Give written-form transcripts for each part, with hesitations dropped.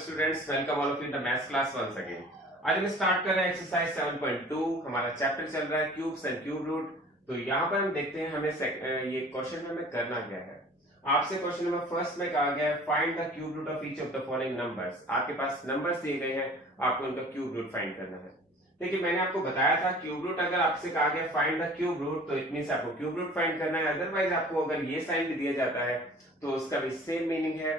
Students, welcome all of you in the maths class once again. आज हम start कर रहे हैं एक्सरसाइज 7.2। हमारा चैप्टर चल रहा है क्यूब्स एंड क्यूब रूट। तो यहाँ पर हम देखते हैं हमें ये क्वेश्चन में हमें करना क्या है। आपसे क्वेश्चन नंबर फर्स्ट में कहा गया है find the cube root of each of the following numbers. आपके पास नंबर्स दिए गए हैं, आपको इनका क्यूब रूट फाइंड करना है। देखिए, मैंने आपको बताया था क्यूब रूट अगर आपसे कहा गया फाइंड द क्यूब रूट तो इट मींस आपको क्यूब रूट फाइंड करना है। अदरवाइज आपको अगर ये साइन भी दिया जाता है तो उसका भी सेम मीनिंग है।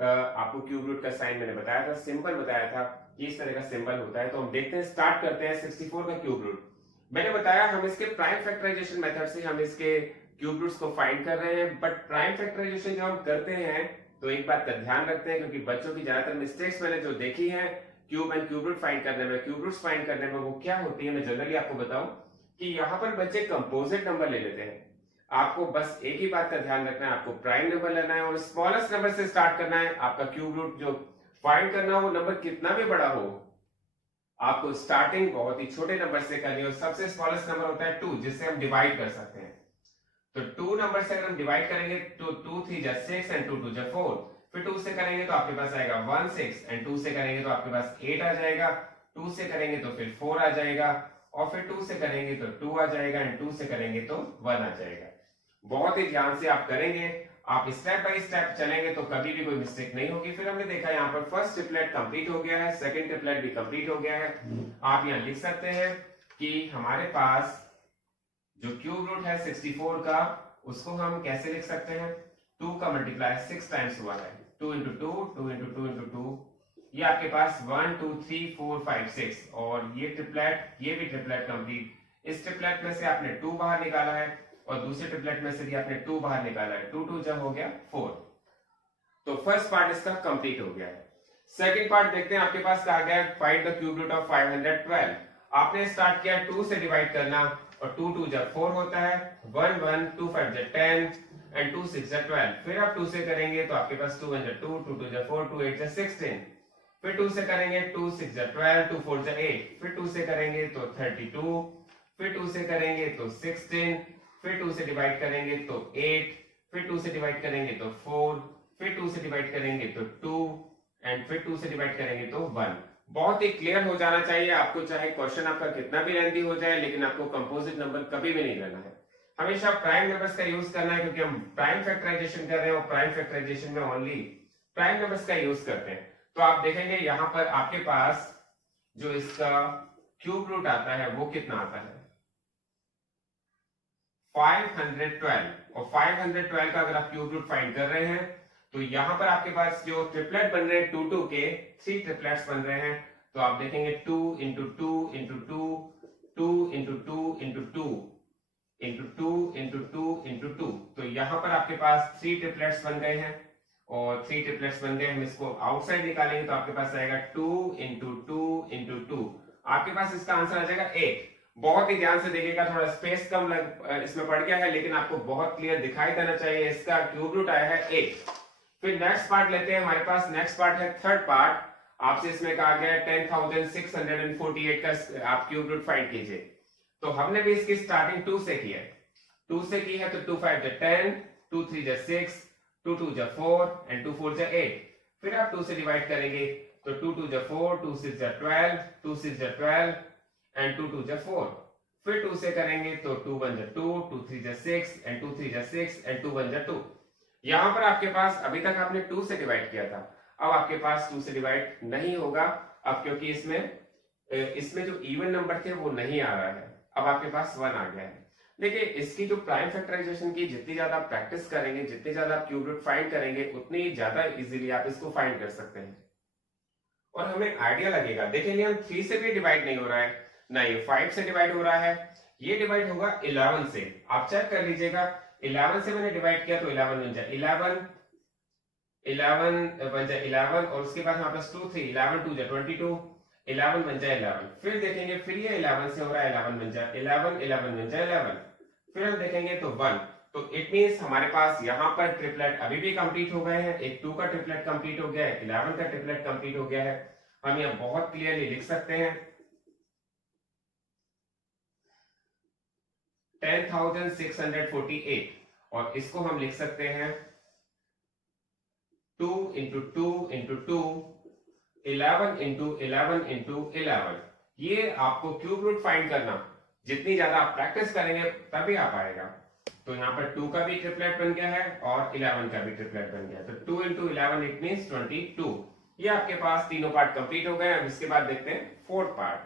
आपको क्यूब रूट का साइन मैंने बताया था, सिंबल बताया था कि इस तरह का सिंबल होता है। तो हम देखते हैं, स्टार्ट करते हैं 64 का क्यूब रूट। मैंने बताया हम इसके प्राइम फैक्टराइजेशन मेथड से हम इसके क्यूब रूट्स को फाइंड कर रहे हैं। बट प्राइम फैक्टराइजेशन जब हम करते हैं तो एक बात का ध्यान रखते हैं, क्योंकि बच्चों की ज्यादातर मिस्टेक्स मैंने जो देखी है cube and cube root find करने में, क्यूब रूट्स फाइंड करने में, वो क्या होती है मैं जनरली आपको बताऊं कि यहाँ पर बच्चे कंपोजिट नंबर ले लेते हैं। आपको बस एक ही बात का ध्यान रखना है, आपको प्राइम नंबर लेना है और स्मॉलेस्ट नंबर से स्टार्ट करना है। आपका क्यूब रूट जो फाइंड करना हो, नंबर कितना भी बड़ा हो, आपको स्टार्टिंग बहुत ही छोटे नंबर से करनी है। और सबसे स्मॉलेस्ट नंबर होता है 2, जिससे हम डिवाइड कर सकते हैं। तो 2 नंबर से अगर हम डिवाइड करेंगे तो 2 3 जा 6 एंड 2 2 जा 4। फिर 2 से करेंगे तो आपके पास आएगा 1 6 एंड 2 से करेंगे तो आपके पास 8 आ जाएगा। 2 से करेंगे तो फिर 4 आ जाएगा और फिर 2 से करेंगे तो 2 आ जाएगा एंड 2 से करेंगे तो 1 आ जाएगा। बहुत ही ध्यान से आप करेंगे, आप स्टेप बाय स्टेप चलेंगे तो कभी भी कोई मिस्टेक नहीं होगी। फिर हमने देखा यहाँ पर फर्स्ट ट्रिपलेट कंप्लीट हो गया है, सेकंड ट्रिपलेट भी कंप्लीट हो गया है। आप यहाँ लिख सकते हैं कि हमारे पास जो क्यूब रूट है 64 का, उसको हम कैसे लिख सकते हैं, 2 का मल्टीप्लाई 6 टाइम्स हुआ है, 2 इंटू 2 2 इंटू 2 इंटू 2। ये आपके पास 1 2 3 4 5 6 और ये ट्रिपलेट, ये भी ट्रिपलेट कंप्लीट। इस ट्रिपलेट में से आपने 2 बाहर निकाला है और दूसरे ट्रिपलेट में से भी आपने 2 बाहर निकाला है। 2 2 जब हो गया 4। तो फर्स्ट पार्ट इसका कंप्लीट हो गया है। सेकंड पार्ट देखते हैं, आपके पास कहा गया है find the cube root of 512। आपने स्टार्ट किया 2 से डिवाइड करना और 2 2 जब 4 होता है, 1 1 2 5 जब 10 एंड 2 6 जब 12। फिर आप 2 से करेंगे तो आपके पास 2 1 जब 2, 2 2 जब 4, 2 8 जब 16। फिर 2 से करेंगे 2 6 जब 12, 2 4 जब 8। फिर 2 से करेंगे तो 32। फिर 2 से करेंगे तो 16। फिर 2 से डिवाइड करेंगे तो 8। फिर 2 से डिवाइड करेंगे तो 4। फिर 2 से डिवाइड करेंगे तो 2 एंड फिर 2 से डिवाइड करेंगे तो 1। बहुत ही क्लियर हो जाना चाहिए आपको, चाहे क्वेश्चन आपका कितना भी लेंथी हो जाए, लेकिन आपको कंपोजिट नंबर कभी भी नहीं लेना है। हमेशा प्राइम नंबर्स का यूज करना है, क्योंकि हम प्राइम फैक्टराइजेशन कर रहे हैं और प्राइम फैक्टराइजेशन में ओनली प्राइम नंबर्स का यूज करते हैं। तो आप देखेंगे यहाँ पर आपके पास जो इसका क्यूब रूट आता है वो कितना आता है, 512। और 512 का अगर आप क्यूब रूट फाइंड कर रहे हैं तो यहां पर आपके पास जो ट्रिपलेट बन रहे हैं 2 2 के 3 ट्रिपलेट्स बन रहे हैं। तो आप देखेंगे 2 into 2 into 2, 2 into 2 into 2 into 2 into 2 into 2। तो यहां पर आपके पास 3 ट्रिपलेट्स बन गए हैं और 3 ट्रिपलेट्स बन गए। हम इसको आउटसाइड निकालेंगे तो आपके पास आएगा 2 इंटू 2 इंटू 2। आपके पास इसका आंसर आ जाएगा 8। बहुत ही ध्यान से देखिएगा, थोड़ा स्पेस कम इसमें पड़ गया है, लेकिन आपको बहुत क्लियर दिखाई देना चाहिए। इसका क्यूब रूट आया है 8। फिर नेक्स्ट पार्ट लेते हैं, हमारे पास नेक्स्ट पार्ट है थर्ड पार्ट। आपसे इसमें कहा गया है 10,648 का आप क्यूब रूट फाइंड कीजिए। तो हमने भी इसकी स्टार्टिंग 2 से की है। 2 से की है तो 2 5 जा 10, 2 3 जा 6, 2 2 जा 4 एंड 2 4 जा 8। फिर आप 2 से डिवाइड करेंगे तो 2 2 जा 4, 2 6 जा 12, 2 6 जा 12 एंड 2 2 जा 4। फिर 2 से करेंगे तो 2 1 जा 2, 2 3 जा 6 एंड 2 3 जा 6 एंड 2 1 जा 2। यहां पर आपके पास अभी तक आपने 2 से डिवाइड किया था, अब आपके पास 2 से डिवाइड नहीं होगा अब, क्योंकि इसमें जो इवन नंबर थे वो नहीं आ रहा है। अब आपके पास 1 आ गया है। देखिए, इसकी जो प्राइम फैक्टराइजेशन की जितनी ज्यादा आप प्रैक्टिस करेंगे, जितनी ज्यादा आप क्यूब रूट फाइंड करेंगे, उतनी ज्यादा इजीली आप इसको फाइंड कर सकते हैं और हमें आइडिया लगेगा। देखेंगे हम 3 से भी डिवाइड नहीं हो रहा है, नहीं 5 से डिवाइड हो रहा है, ये डिवाइड होगा 11 से। आप चेक कर लीजिएगा, 11 से मैंने डिवाइड किया तो 11 बन जाए 11, 11 बन जाए 11 और उसके बाद हमारे पास 2 3, 11 2 जाए 22, 11 बन जाए 11। फिर देखेंगे फिर ये 11 से हो रहा है, 11 बन जाए 11, 11 बन जाए 11। फिर हम देखेंगे तो 1। तो इट मींस हमारे पास यहाँ पर ट्रिपलेट अभी भी कंप्लीट हो गए हैं। एक 2 का ट्रिपलेट कंप्लीट हो गया है, 11 का ट्रिपलेट कंप्लीट हो गया है। हम यहाँ बहुत क्लियरली लिख सकते हैं 10,648 और इसको हम लिख सकते हैं 2 इंटू 2 इंटू 2 11 इंटू 11 इंटू 11, ये आपको क्यूब रूट फाइंड करना, जितनी ज्यादा आप प्रैक्टिस करेंगे तभी आ पाएगा। तो यहाँ पर 2 का भी ट्रिपलेट बन गया है और 11 का भी ट्रिपलेट बन गया है, तो 2 इंटू 11 इट मीन्स 22। ये आपके पास तीनों पार्ट कंप्लीट हो गए। अब इसके बाद देखते हैं फोर्थ पार्ट।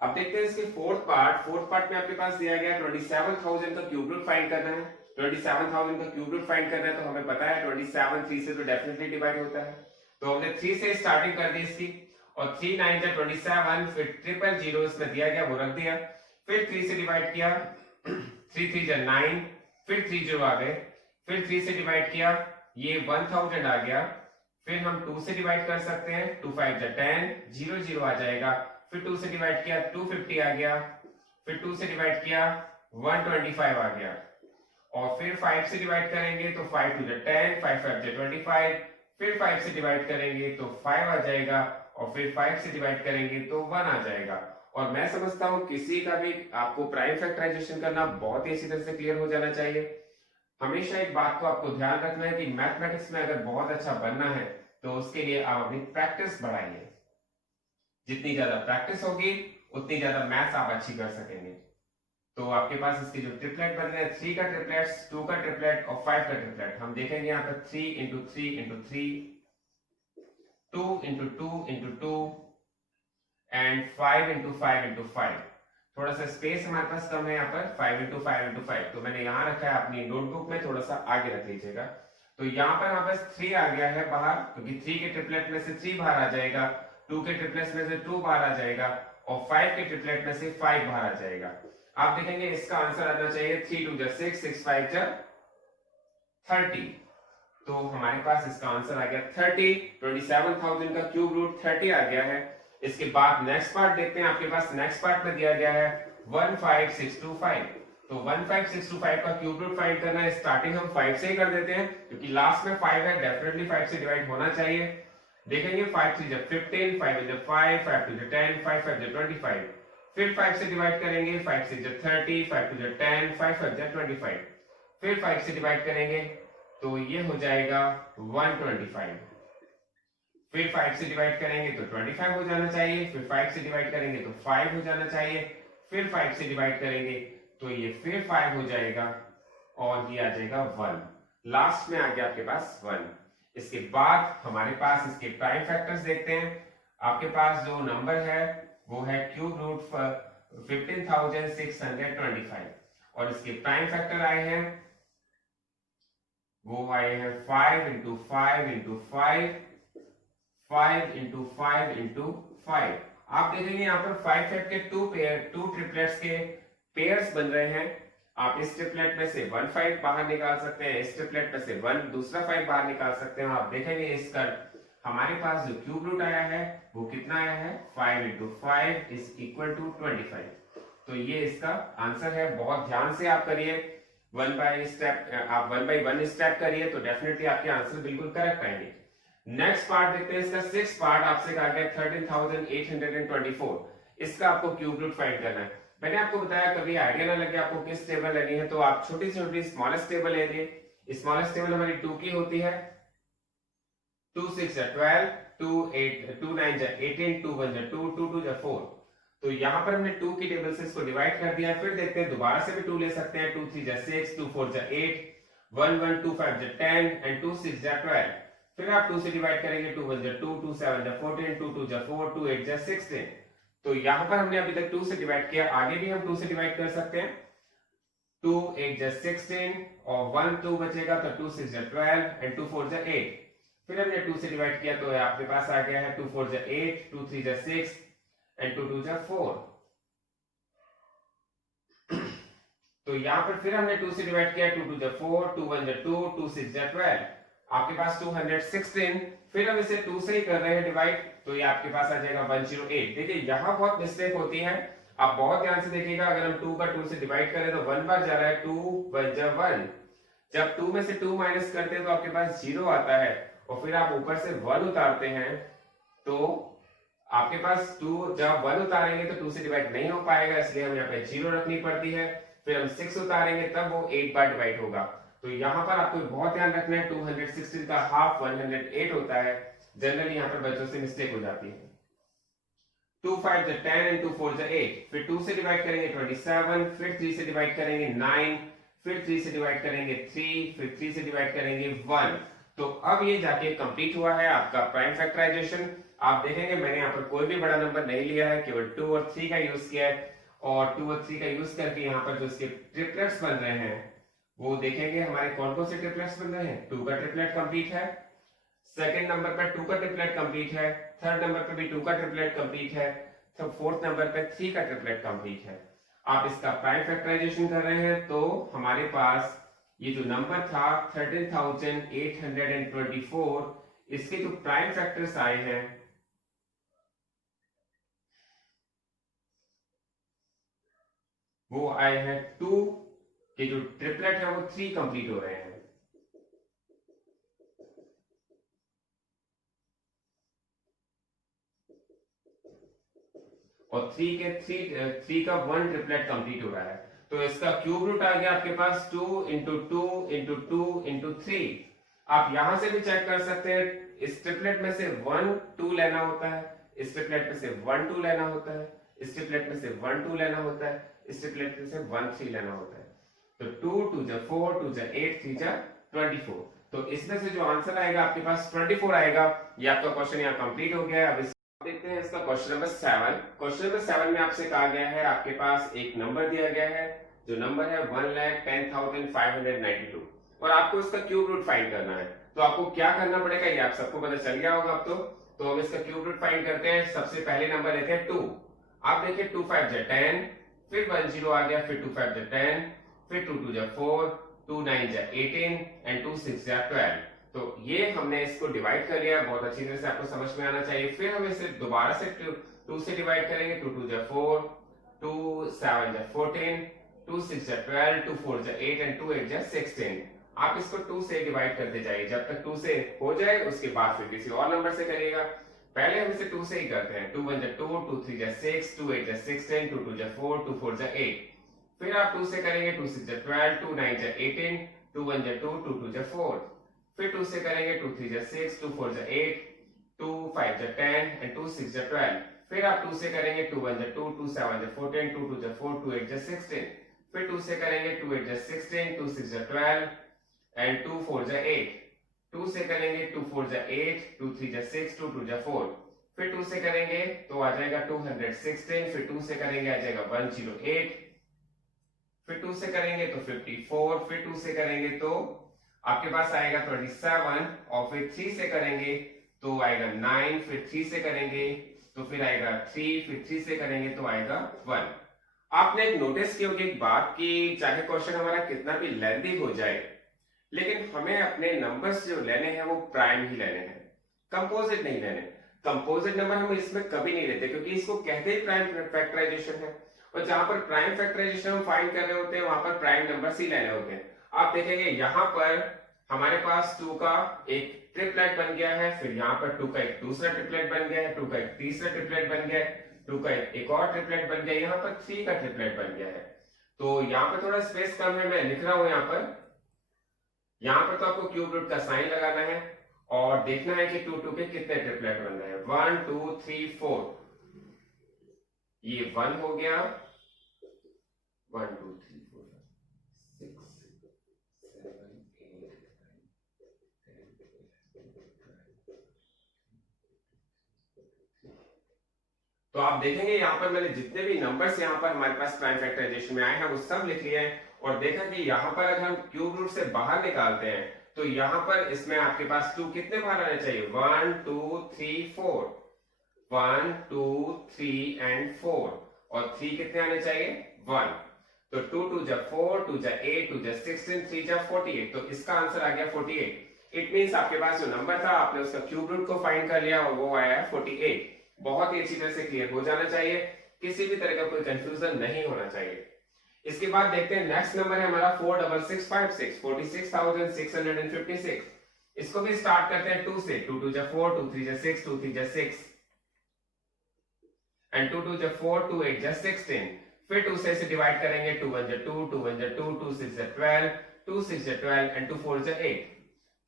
अब देखते हैं इसके फोर्थ पार्ट। फोर्थ पार्ट में आपके पास दिया गया 27,000 का क्यूब रूट फाइंड करना है। 27,000 का क्यूब रूट फाइंड करना है, तो हमें पता है 27 3 से तो डेफिनेटली डिवाइड होता है, तो हमने 3 से स्टार्टिंग कर दी इसकी, और 3 9 जा 27, फिर 000 इसमें दिया गया वो रख दिया, फिर 3 से डिवाइड किया, 3 3 जा 9, फिर 3 0 आ गए, फिर 3 से डिवाइड किया, ये 1000 आ गया, फिर हम 2 से डिवाइड कर सकते हैं, 2 5 जा 10, 0 0 आ जाएगा, फिर 2 से डिवाइड किया 250 आ गया, फिर 2 से डिवाइड किया 125 आ गया, और फिर 5 से डिवाइड करेंगे तो 5 2 जा 10, 5 5 जा 25, फिर 5 से डिवाइड करेंगे तो 5 आ जाएगा, और फिर 5 से डिवाइड करेंगे तो 1 आ जाएगा। और मैं समझता हूं किसी का भी आपको प्राइम फैक्टराइजेशन करना बहुत ही अच्छी तरह से क्लियर हो जाना चाहिए। हमेशा एक बात को आपको ध्यान रखना है कि मैथमेटिक्स में अगर बहुत अच्छा बनना है तो उसके लिए आप अपनी प्रैक्टिस बढ़ाइए। जितनी ज्यादा प्रैक्टिस होगी उतनी ज्यादा मैथ्स आप अच्छी कर सकेंगे। तो आपके पास इसके जो ट्रिपलेट बन रहे हैं, 3 का ट्रिपलेट, 2 का ट्रिपलेट और 5 का ट्रिपलेट, हम देखेंगे यहाँ पर 3 into 3 into 3, 2 into 2 into 2 and 5 into 5 into 5। थोड़ा सा स्पेस हमारे पास कम है यहाँ पर, 5 इंटू 5 इंटू 5, तो मैंने यहाँ रखा है, अपनी नोटबुक में थोड़ा सा आगे रख लीजिएगा। तो यहाँ पर हमारे पास 3 आ गया है बाहर, क्योंकि 3 के ट्रिपलेट में से 3 बाहर आ जाएगा, 2 के ट्रिपलेट में से 2 बाहर आ जाएगा, और 5 के ट्रिपलेट में से 5 बाहर आ जाएगा। आप देखेंगे इसका आंसर आना चाहिए 3 2 जा 6, 6 5 जा 30। तो हमारे पास इसका आंसर आ गया 30। 27,000 का क्यूब रूट 30 आ गया है। इसके बाद नेक्स्ट पार्ट देखते हैं। आपके पास नेक्स्ट पार्ट में दिया गया है 15625। तो 15625 का क्यूब रूट फाइंड करना है। स्टार्टिंग हम 5 से ही कर देते हैं, क्योंकि लास्ट में 5 है, डेफिनेटली 5 से डिवाइड होना चाहिए। देखेंगे 5 3 जा 15, 5 जा 5, 5 2 जा 10, 5 5 जा 25, फिर 5 से डिवाइड करेंगे, 5 6 जा 30, 5 2 जा 10, 5 5 जा 25, फिर 5 से डिवाइड करेंगे तो ये हो जाएगा 125, फिर 5 से डिवाइड करेंगे तो 25 हो जाना चाहिए, फिर 5 से डिवाइड करेंगे तो 5 हो जाना चाहिए, फिर 5 से डिवाइड करेंगे तो ये फिर 5 हो जाएगा, और ये आ जाएगा 1। लास्ट में आ गया आपके पास 1। इसके बाद हमारे पास इसके प्राइम फैक्टर्स देखते हैं। आपके पास जो नंबर है वो है क्यूब रूट 15,625, और इसके प्राइम फैक्टर आए हैं, वो आए हैं 5 इंटू 5 इंटू 5, 5 इंटू 5 इंटू 5। आप देखेंगे यहाँ पर 5 5 के 2 ट्रिपलेट्स के पेयर्स बन रहे हैं। आप इस ट्रिपलेट में से 1 5 बाहर निकाल सकते हैं, इस ट्रिपलेट में से 1 दूसरा 5 बाहर निकाल सकते हैं। आप देखेंगे इसका हमारे पास जो क्यूब रूट आया है वो कितना आया है, 5 इंटू 5 इज इक्वल टू 25। तो ये इसका आंसर है। बहुत ध्यान से आप करिए, 1 बाय वन स्टेप करिए तो डेफिनेटली आपके आंसर बिल्कुल करेक्ट आएंगे। नेक्स्ट पार्ट देखते हैं। इसका 6th पार्ट आपसे कहा गया 13,824। इसका आपको क्यूब रूट फाइंड करना है। मैंने आपको बताया कभी आइडिया ना लगे आपको किस टेबल लगी है, तो आप छोटी से छोटी स्मॉलेस्ट टेबल लेंगे। स्मॉलेस्ट टेबल हमारी 2 की होती है, 2 6 जा 12, 2 8 2 9 जा 18, 2 1 जा 2, 2 2 जा 4। तो यहाँ पर हमने 2 की टेबल से इसको डिवाइड कर दिया। फिर देखते हैं, दोबारा से भी 2 ले सकते हैं, 2 3 जा 6, 2 4 जा 8, 1 1 2 5 जा 10 एंड 2 6 जा 12। फिर आप 2 से डिवाइड करेंगे, 2 1 जा 2, 2 7 जा 14, 2 2 जा 4, 2 8 जा 16। तो यहाँ पर हमने अभी तक 2 से डिवाइड किया, आगे भी हम 2 से डिवाइड कर सकते हैं। 2 8 जा 16 और 1 2 बचेगा, तो 2 6 जा 12 एंड 2 4 जा 8। फिर हमने 2 से डिवाइड किया तो आपके पास आ गया है 2 4 जा 8, 2 3 जा 6 एंड 2 2 जा 4। तो यहाँ पर फिर हमने 2 से डिवाइड किया, 2 2 जा 4, 2 1 जा 2, 2 6 जा 12। आपके पास 216। फिर हम इसे 2 से ही कर रहे हैं डिवाइड, तो ये आपके पास आ जाएगा 108। देखिए यहाँ बहुत मिस्टेक होती है, आप बहुत ध्यान से देखिएगा। अगर हम 2 का 2 से डिवाइड करें तो 1 बार जा रहा है, 2 1 जा 1। जब 2 में से 2 माइनस करते हैं तो आपके पास 0 आता है, और फिर आप ऊपर से 1 उतारते हैं तो आपके पास 2, जब 1 उतारेंगे तो 2 से डिवाइड नहीं हो पाएगा, इसलिए हमें यहाँ पे 0 रखनी पड़ती है। फिर हम 6 उतारेंगे तब वो 8 बार डिवाइड होगा। तो यहाँ पर आपको बहुत ध्यान रखना है, 216 का हाफ 108 होता है। जनरली यहाँ पर बच्चों से मिस्टेक हो जाती है। 2 5 10 एंड 2 4 8, फिर 2 से डिवाइड करेंगे 27, फिर 3 से डिवाइड करेंगे 9, फिर 3 से डिवाइड करेंगे 3, फिर 3 से डिवाइड करेंगे 1। तो अब ये जाके कंप्लीट हुआ है आपका प्राइम फैक्टराइजेशन। आप देखेंगे मैंने यहाँ पर कोई भी बड़ा नंबर नहीं लिया है, केवल 2 और 3 का यूज किया है, और 2 और 3 का यूज करके यहाँ पर जो इसके ट्रिपलेट्स बन रहे हैं वो देखेंगे हमारे कौन कौन से ट्रिपलेट्स बन रहे हैं। 2 का ट्रिपलेट कंप्लीट है, सेकंड नंबर पर 2 का ट्रिपलेट कंप्लीट है, थर्ड नंबर पर भी 2 का ट्रिपलेट कंप्लीट है, तो फोर्थ नंबर पर 3 का ट्रिपलेट कंप्लीट है। आप इसका प्राइम फैक्टराइजेशन कर रहे हैं तो हमारे पास ये जो नंबर था 13,824, इसके जो प्राइम फैक्टर्स आए हैं वो आए हैं 2 के जो ट्रिपलेट है वो 3 कंप्लीट हो रहे हैं। और 3 के 3 का 1 ट्रिपलेट कंप्लीट हो रहा है। तो इसका क्यूब रूट आ गया आपके पास 2 इंटू 2 इंटू 2 इंटू 3। आप यहां से भी चेक कर सकते हैं, इस ट्रिपलेट में से 1 2 लेना होता है, इस ट्रिपलेट में से 1 2 लेना होता है, इस ट्रिपलेट में से 1 2 लेना होता है, इस ट्रिपलेट में से 1 3 लेना होता है। तो 2 2 जा 4 2 जा 8 3 जा 24। तो इसमें से जो आंसर आएगा आपके पास 24 आएगा। ये आपका क्वेश्चन यहाँ कंप्लीट हो गया है। अब देखते हैं इसका क्वेश्चन नंबर 7। क्वेश्चन नंबर 7 में आपसे कहा गया है आपके पास एक नंबर दिया गया है, जो नंबर है 1,10,592, और आपको इसका क्यूब रूट फाइंड करना है। तो आपको क्या करना पड़ेगा ये आप सबको पता चल गया होगा अब तो हम इसका क्यूब रूट फाइंड करते हैं। सबसे पहले नंबर लेते हैं 2। आप देखिए 2 5 जा 10, फिर 1 0 आ गया, फिर 2 5 जा 10, फिर 2 2 जा 4, 2 9 जा 18 एंड 2 6 जा 12। तो ये हमने इसको डिवाइड कर लिया, बहुत अच्छी तरह से आपको समझ में आना चाहिए। फिर हम इसे दोबारा से 2 से डिवाइड करेंगे, 2 2 जा 4, 2 7 जा 14, 2 6 जा 12, 2 4 जा 8 एंड 2 8 जा 16। आप इसको 2 से डिवाइड करते जाइए, जब तक 2 से हो जाए उसके बाद फिर किसी और नंबर से करिएगा। पहले हम इसे 2 से ही करते हैं। 2 1 जा 2, 2 3 जा 6, 2 8 जा 16, 2 2 जा 4, 2 4 जा 8। फिर आप 2 से करेंगे, 2 6 जा 12, 2 9 जा 18, 2 1 जा 2, 2 2 जा 4। फिर 2 से करेंगे, 2 3 जा 6, 2 4 जा 8, 2 5 जा 10 एंड 2 6 जा 12। फिर आप 2 से करेंगे, 2 1 जा 2, 2 7 जा 14, 2 2 जा 4, 2 8 जा 16। फिर 2 से करेंगे, 2 8 जा 16, 2 6 जा 12 एंड 2 4 जा 8। 2 से करेंगे, 2 4 जा 8, 2 3 जा 6, 2 2 जा 4। फिर 2 से करेंगे तो आ जाएगा 216। फिर 2 से करेंगे आ जाएगा 108। फिर 2 से करेंगे तो 54। फिर 2 से करेंगे तो आपके पास आएगा 27, और फिर 3 से करेंगे तो आएगा 9। फिर 3 से करेंगे तो फिर आएगा 3, फिर 3 से करेंगे तो आएगा 1। आपने एक नोटिस की होगी एक बात कि चाहे क्वेश्चन हमारा कितना भी लेंथी हो जाए, लेकिन हमें अपने नंबर्स जो लेने हैं वो प्राइम ही लेने हैं, कंपोजिट नहीं लेने। कंपोजिट नंबर हम इसमें कभी नहीं लेते, क्योंकि इसको कहते ही प्राइम फैक्टराइजेशन है, और जहां पर प्राइम फैक्टराइजेशन हम फाइंड कर रहे होते हैं वहां पर प्राइम नंबर्स ही लेने होते हैं। आप देखेंगे यहाँ पर हमारे पास 2 का एक ट्रिपलेट बन गया है, फिर यहाँ पर 2 का एक दूसरा ट्रिपलेट बन गया है, 2 का एक तीसरा ट्रिपलेट बन गया है, 2 का एक और ट्रिपलेट बन गया है, यहाँ पर 3 का ट्रिपलेट बन गया है। तो यहाँ पर थोड़ा स्पेस कम है, मैं लिख रहा हूं यहाँ पर तो आपको क्यूब रूट का साइन लगाना है और देखना है कि 2 2 के कितने ट्रिपलेट बन रहे हैं। 1 2 3 4, ये 1 हो गया, 1 2 3 4 6 7 8 9 तो आप देखेंगे यहाँ पर मैंने जितने भी नंबर्स यहाँ पर हमारे पास प्राइम फैक्टराइजेशन में आए हैं वो सब लिख लिए हैं, और देखा कि यहाँ पर अगर हम क्यूब रूट से बाहर निकालते हैं तो यहाँ पर इसमें आपके पास 2 कितने बाहर आने चाहिए, 1 2 3 4, 1 2 3 एंड 4, और 3 कितने आने चाहिए, 1। तो 2 2 जा 4, 2 जा 8, 2 जा 16, 3 जा 48। तो इसका आंसर आ गया 48। इट मींस आपके पास जो नंबर था आपने उसका क्यूब रूट को फाइंड कर लिया और वो आया है 48। बहुत ही अच्छी तरह से क्लियर हो जाना चाहिए, किसी भी तरह का कोई कंफ्यूजन नहीं होना चाहिए। इसके बाद देखते हैं नेक्स्ट नंबर है हमारा 46656, 46,656। इसको भी स्टार्ट करते हैं 2 से। 2 2 जा 4, 2 3 जा 6, 2 3 जा 6 एंड 2 2 जा 4, 2 8 जा 16। फिर 2 से इसे डिवाइड करेंगे, 2 1 जा 2, 2 1 जा 2, 2 6 जा 12, 2 6 जा 12 एंड 2 4 जा 8।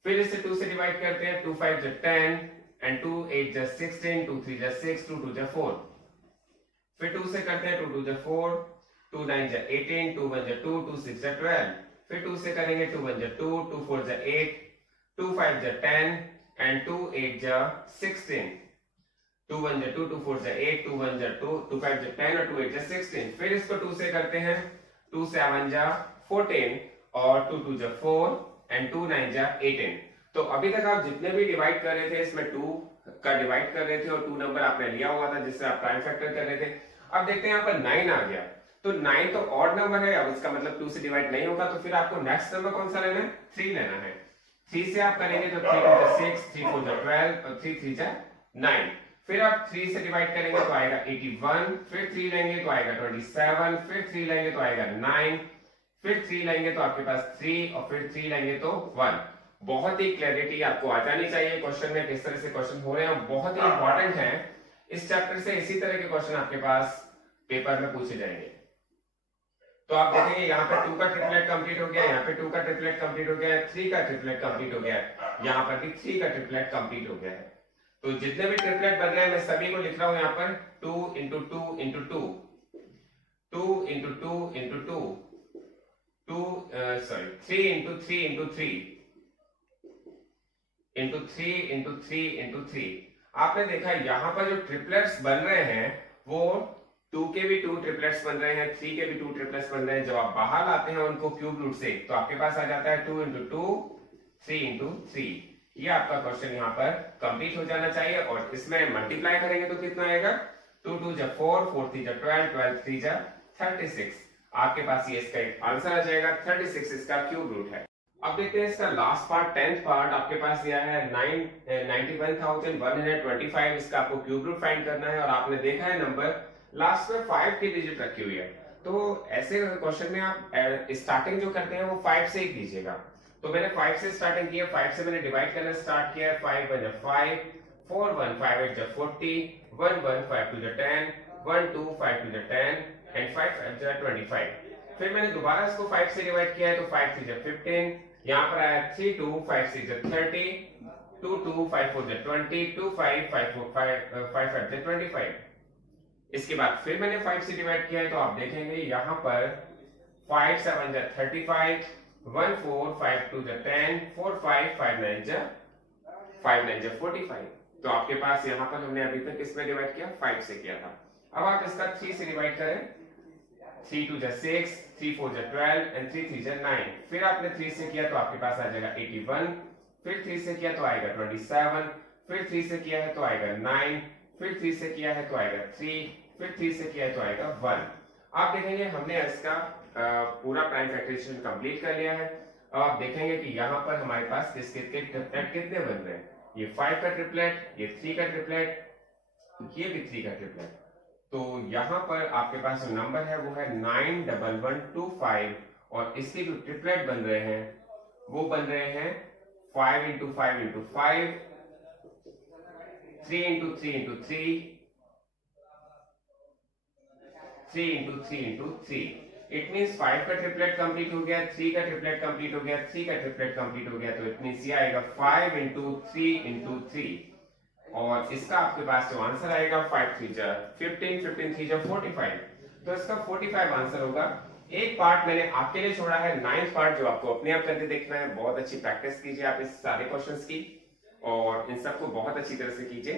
फिर इसे 2 से डिवाइड करते हैं, 2 5 जा 10, एंड 2 8 जा 16, 2 3 जा 6, 2 2 जा 4। फिर 2 से करते हैं, 2 2 जा 4, 2 9 जा 18, 2 1 जा 2, 2 6 जा 12। फिर 2 से करेंगे, 2 1 जा 2, 2 4 जा 8, 2 5 जा 10 एंड 2 8 जा 16। 2 1 जा 2, 2 4 जा 8, 2 1 जा 2, 2 5 जा 10 और 2 8 जा 16। फिर इसको 2 से करते हैं, 2 7 जा 14 और 2 2 जा 4 एंड 2 9 जा 18। तो अभी तक आप जितने भी डिवाइड कर रहे थे इसमें 2 का डिवाइड कर रहे थे और 2 नंबर आपने लिया हुआ था जिससे आप प्राइम फैक्टर कर रहे थे। अब देखते हैं यहाँ पर 9 आ गया, तो 9 तो ऑड नंबर है, अब इसका मतलब 2 से डिवाइड नहीं होगा, तो फिर आपको नेक्स्ट नंबर कौन सा लेना है, 3 लेना है। 3 से आप करेंगे तो 3 2 जा 6, 3 4 जा 12 और 3 3 जा 9। फिर आप 3 से डिवाइड करेंगे तो आएगा 81, फिर 3 लेंगे तो आएगा 27, फिर 3 लेंगे तो आएगा 9, फिर 3 लेंगे तो आपके पास 3 और फिर 3 लेंगे तो 1। बहुत ही क्लैरिटी आपको आ जानी चाहिए क्वेश्चन में किस तरह से क्वेश्चन हो रहे हैं, बहुत ही इंपॉर्टेंट है। इस चैप्टर से इसी तरह के क्वेश्चन आपके पास पेपर में पूछे जाएंगे। तो आप देखेंगे यहाँ पे 2 का ट्रिपलेट कंप्लीट हो गया, यहाँ पे 2 का ट्रिपलेट कंप्लीट हो गया, 3 का ट्रिपलेट कंप्लीट हो गया, यहाँ पर भी 3 का ट्रिपलेट कंप्लीट हो गया है। तो जितने भी ट्रिपलेट बन रहे हैं मैं सभी को लिख रहा हूं यहाँ पर 2 into 2 into 2, 2 into 2 into 2, 3 into 3 into 3 into 3 into 3 into 3। आपने देखा यहाँ पर जो ट्रिपलेट्स बन रहे हैं वो 2 के भी 2 ट्रिपलेट्स बन रहे हैं, 3 के भी 2 ट्रिपलेट्स बन रहे हैं। जब आप बाहर लाते हैं उनको क्यूब रूट से तो आपके पास आ जाता है 2 इंटू 2, 3 इंटू 3। ये आपका क्वेश्चन यहाँ पर कंप्लीट हो जाना चाहिए और इसमें मल्टीप्लाई करेंगे तो कितना आएगा, 2 2 जा 4, 4 3 जा 12, 12 3 जा 36। आपके पास ये इसका एक आंसर आ जाएगा, 36 इसका क्यूब रूट है। अब देखते हैं इसका लास्ट पार्ट, 10th पार्ट आपके पास दिया है 91,125। इसका आपको क्यूब रूट फाइंड करना है और आपने देखा है नंबर लास्ट में 5 की डिजिट रखी हुई है। तो ऐसे क्वेश्चन में आप स्टार्टिंग जो करते हैं वो 5 से ही कीजिएगा। तो मैंने 5 से स्टार्टिंग किया, 5 से मैंने डिवाइड करना स्टार्ट किया। 5 1 जा 5, 4 1 5 8 जा 40, 1 1 5 2 जा 10, 1 2 5 2 जा 10 एंड 5 5 जा 25। फिर मैंने दोबारा इसको 5 से डिवाइड किया है तो 5 3 जा 15, यहाँ पर आया 3 2 5 6 जा 30, 2 2 5 4 जा 20, 2 5 5 4 5 5 जा 25। इसके बाद फिर मैंने 5 से डिवाइड किया है तो आप देखेंगे यहाँ पर 5 7 जा 35, 1 4 5 2 जा 10, 4 5 5 9 जा 45। तो आपके पास यहाँ पर हमने अभी तक किसमें डिवाइड किया, 5 से किया था। अब आप इसका 3 से डिवाइड करें, 3 2 जा 6, 3 4 जा 12 एंड 3 3 जा 9। फिर आपने 3 से किया तो आपके पास आ जाएगा 81, फिर 3 से किया तो आएगा 27, फिर 3 से किया है तो आएगा 9, फिर 3 से किया है तो आएगा 3, फिर 3 से किया है तो आएगा 1। आप देखेंगे हमने इसका पूरा प्राइम फैक्टराइजेशन कंप्लीट कर लिया है। अब आप देखेंगे कि यहाँ पर हमारे पास किसके ट्रिपलेट कितने बन रहे हैं, ये 5 का ट्रिपलेट, ये 3 का ट्रिपलेट, ये भी 3 का ट्रिपलेट। तो यहाँ पर आपके पास जो नंबर है वो है 91125 और इसके जो ट्रिपलेट बन रहे हैं वो बन रहे हैं 5 into 5 into 5, 3 into 3 into 3, 3 into 3 into 3। It means 5 का ट्रिपलेट कंप्लीट हो गया, 3 का ट्रिपलेट कंप्लीट हो गया, 3 का ट्रिपलेट कंप्लीट हो गया। तो इट मीन्स ये आएगा 5 इंटू 3 इंटू 3 और इसका आपके पास जो आंसर आएगा 5 3 जा 15, 15 3 जा 45। तो इसका 45 आंसर होगा। एक पार्ट मैंने आपके लिए छोड़ा है, 9th पार्ट, जो आपको अपने आप करके देखना है। बहुत अच्छी प्रैक्टिस कीजिए आप इस सारे क्वेश्चंस की और इन सबको बहुत अच्छी तरह से कीजिए।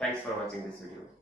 Thanks for watching this video.